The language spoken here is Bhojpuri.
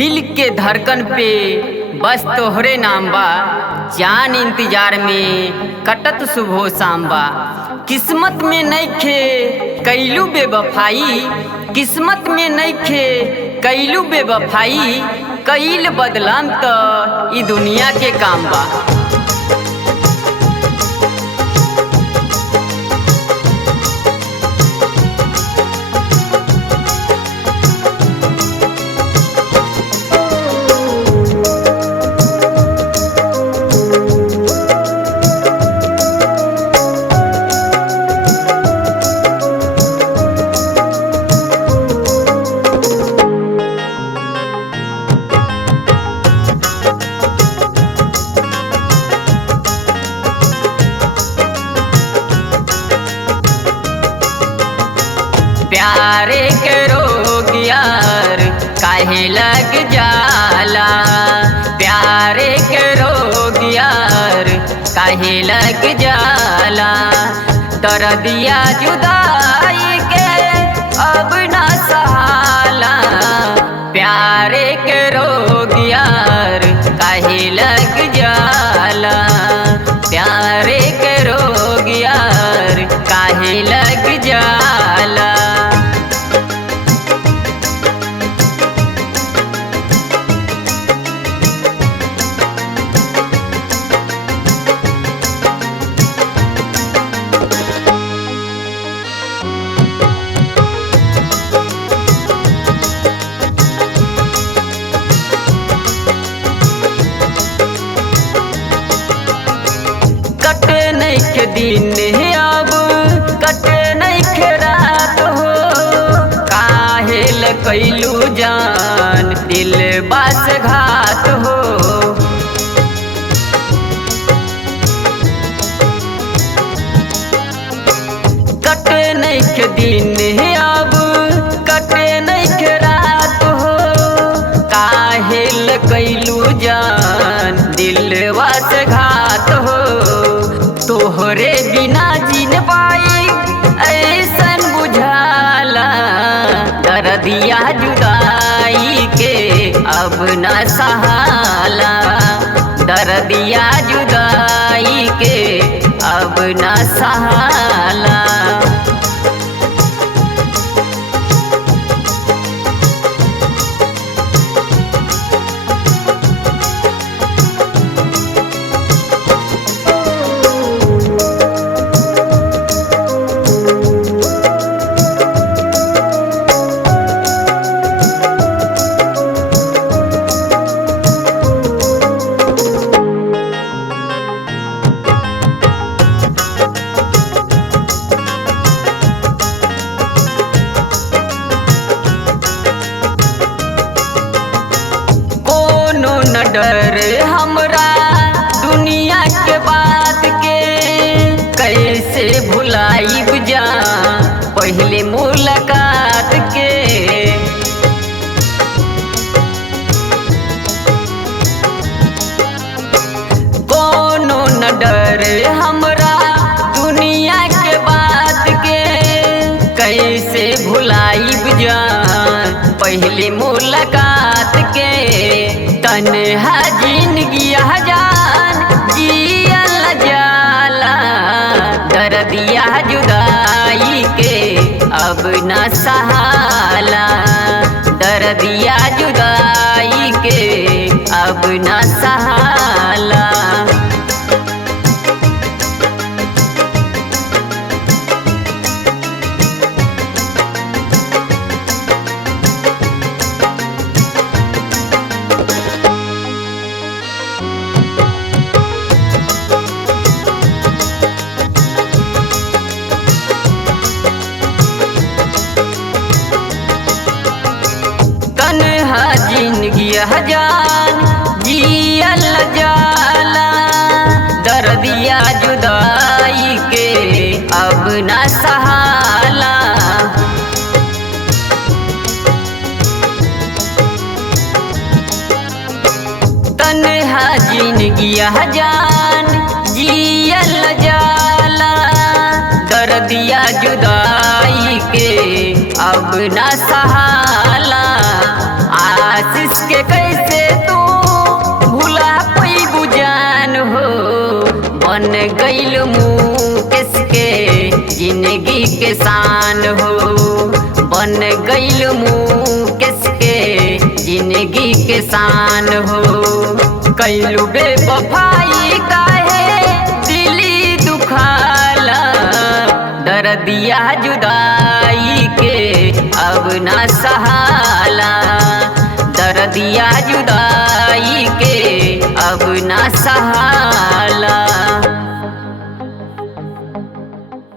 दिल के धड़कन पे बस तोहरे नाम बा। जान इंतजार में कटत सुबह शाम बा। किस्मत में नइखे कैलू बेवफाई, किस्मत में नइखे कैलू बेवफाई। कैल बदलाम त ई दुनिया के काम बा। प्यारे के रोग यार काहे लग जाला, प्यारे के रोग यार काहे लग जाला। दर्दिया जुदाई के अब ना सहाला, प्यारे के रोग यार काहे लग जाला। प्यारे के रोग यार काहे लग जाला। कटे नइखे दिन अब कटे नइखे रात हो, काहे ल कैलू जान दिल बास घात हो। कटे नइखे दिन अब कटे नइखे रात हो, काहे ल कैलू जान दिल बास घात हो। तोहरे बिना जीन पाई ऐसन बुझाला, दर्दिया जुदाई के अब न सहाला। दर्दिया जुदाई के अब न सहाला। न डर हमरा दुनिया के बात के, कैसे भुलाइब जा पहले मुलाकात के। कोनो न डर हमरा दुनिया के बात के, कैसे भुलाइब जा पहले मुलाकात के। तन्हा जिंदगी जान जियल जाला, दर्दिया जुदाई के अब न सहाला। दर्दिया जुदाई के अब न सहाला। तन्हा जिंदगी जान जियल जाला, दर्दिया जुदाई के अब न सहाला। तन्हा जिंदगी जान जियल जाला, दर्दिया जुदाई के अब न सहाला। आशीष के जिंदगी के शान हो। बन गईल मुकेश के जिंदगी के शान हो। कैलू बेवफाई काहे दिली दुखाला, दर्दिया जुदाई के अब ना सहाला, दर्दिया जुदाई के अब ना सहाला।